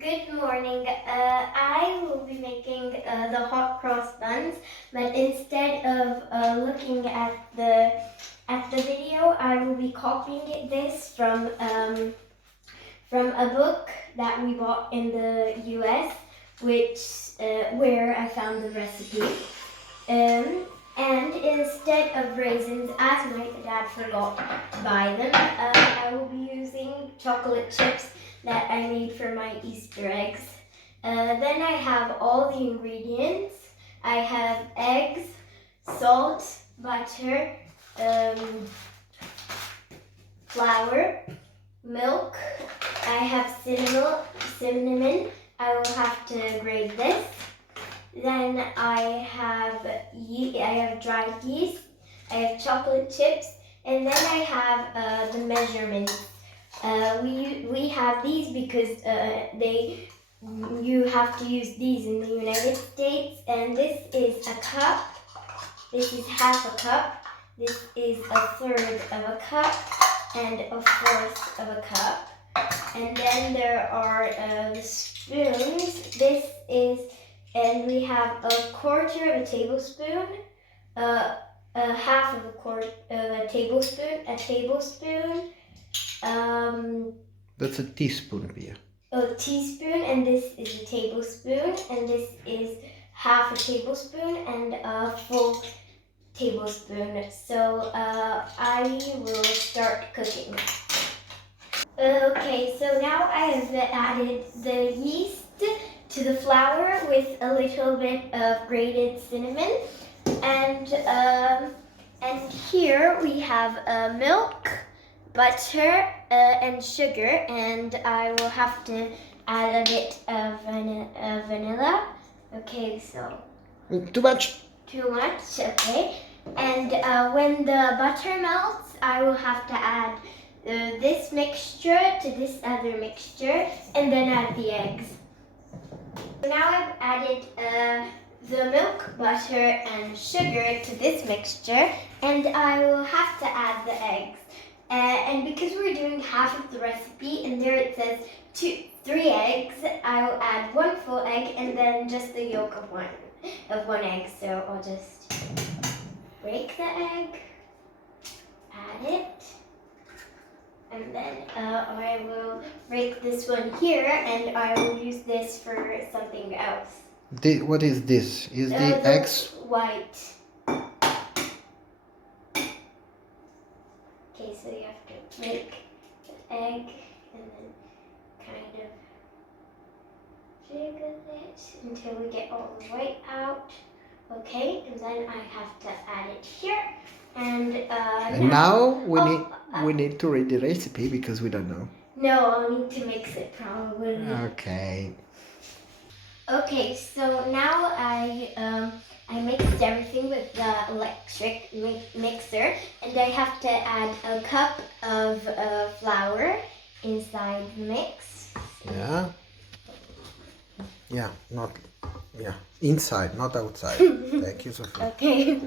Good morning. I will be making the hot cross buns, but instead of looking at the video, I will be copying this from a book that we bought in the U.S., which where I found the recipe. And instead of raisins, as my dad forgot to buy them, I will be using chocolate chips that I made for my Easter eggs. Then I have all the ingredients. I have eggs, salt, butter, flour, milk. I have cinnamon. I will have to grate this. Then I have dried yeast. I have chocolate chips, and then I have the measurements. We have these because you have to use these in the United States. And this is a cup. This is half a cup. This is a third of a cup, and a fourth of a cup. And then there are the spoons. And we have a quarter of a tablespoon, half of a tablespoon, That's a teaspoon, Pia. a teaspoon, and this is a tablespoon, and this is half a tablespoon, and a full tablespoon. So I will start cooking. Okay, so now I have added the yeast to the flour with a little bit of grated cinnamon, and here we have milk, butter, and sugar, and I will have to add a bit of vanilla. Okay, so Too much. too much, okay. And when the butter melts, I will have to add this mixture to this other mixture, and then add the eggs. So now I've added the milk, butter, and sugar to this mixture, and I will have to add the eggs. And because we're doing half of the recipe, and there it says 3 eggs, I will add 1 full egg, and then just the yolk of one egg. So I'll just break the egg, add it, and then I will break this one here, and I will use this for something else. What is this? Is the eggs white? Okay, so you have to break the egg and then kind of jiggle it until we get all the white out. Okay, and then I have to add it here. And now we need to read the recipe because we don't know. No, I'll need to mix it probably. Okay. Okay, so now I mixed everything with the electric mixer, and I have to add a cup of flour inside the mix. Yeah, inside, not outside. Thank you, Sofia. Okay,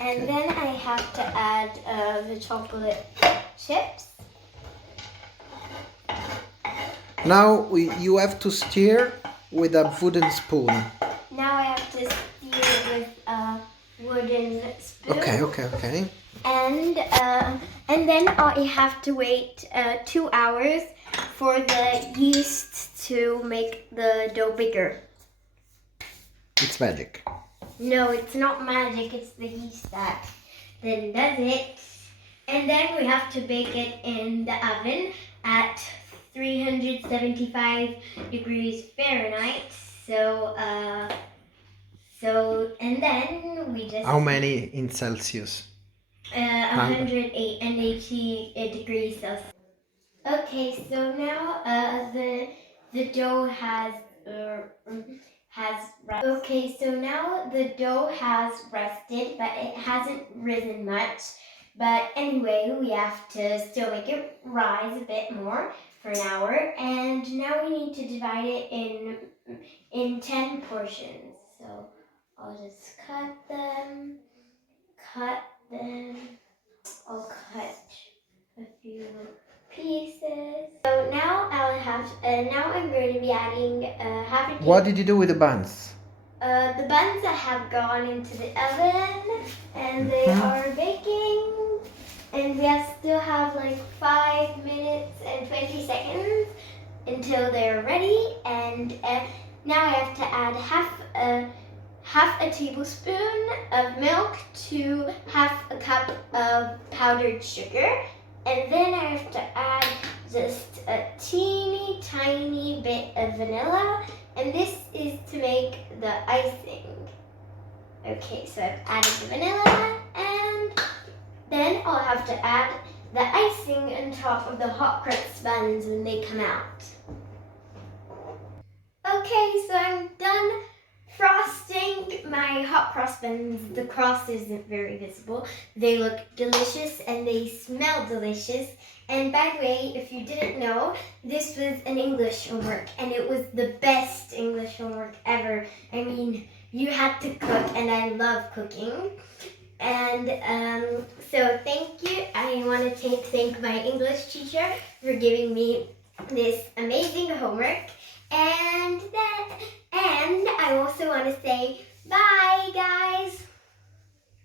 and then I have to add the chocolate chips. Now you have to stir with a wooden spoon. Now I have to stir with a wooden spoon. Okay. And then I have to wait 2 hours for the yeast to make the dough bigger. It's magic. No, it's not magic. It's the yeast that then does it. And then we have to bake it in the oven at 375 degrees Fahrenheit. And then we just... How many in Celsius? 180 degrees Celsius. Okay, so now the dough has okay, so now the dough has rested, but it hasn't risen much. But anyway, we have to still make it rise a bit more for an hour, and now we need to divide it in 10 portions. So I'll just cut them. I'll cut a few pieces. So now now I'm going to be adding half a teaspoon. What did you do with the buns? The buns have gone into the oven and they are baking. And we still have like 5 minutes and 20 seconds until they're ready. And now I have to add half a tablespoon of milk to half a cup of powdered sugar. And then I have to add just a teeny tiny bit of vanilla. And this is to make the icing. Okay, so I've added the vanilla, and then I'll have to add the icing on top of the hot crust buns when they come out. Okay, so I'm done frosting my hot cross buns. The cross isn't very visible. They look delicious and they smell delicious. And by the way, if you didn't know, this was an English homework and it was the best English homework ever. I mean, you had to cook and I love cooking. And so thank you. I want to thank my English teacher for giving me this amazing homework. And I also want to say